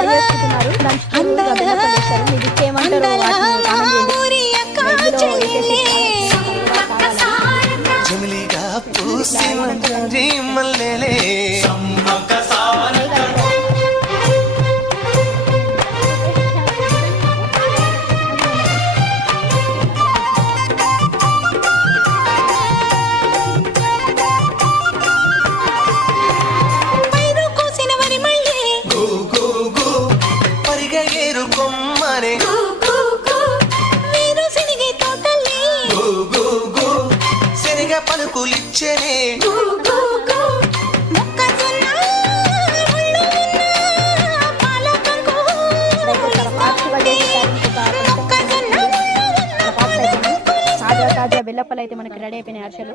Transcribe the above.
Fry చేసుకుంటున్నారు, దంచుతున్నారు, బెల్లపల్లి వేస్తారు. మీరు ఇచ్చేయమంటారు వాటిని కామెంట్ చేయండి. జమిలిగా పూసిన మల్లెలే పరిగేరు కొమ్మనే శనిగ పలుకులిచ్చనే తాజా బెల్లప్పలు అయితే మనకి రెడీ అయిపోయినాయి అరిసెలు.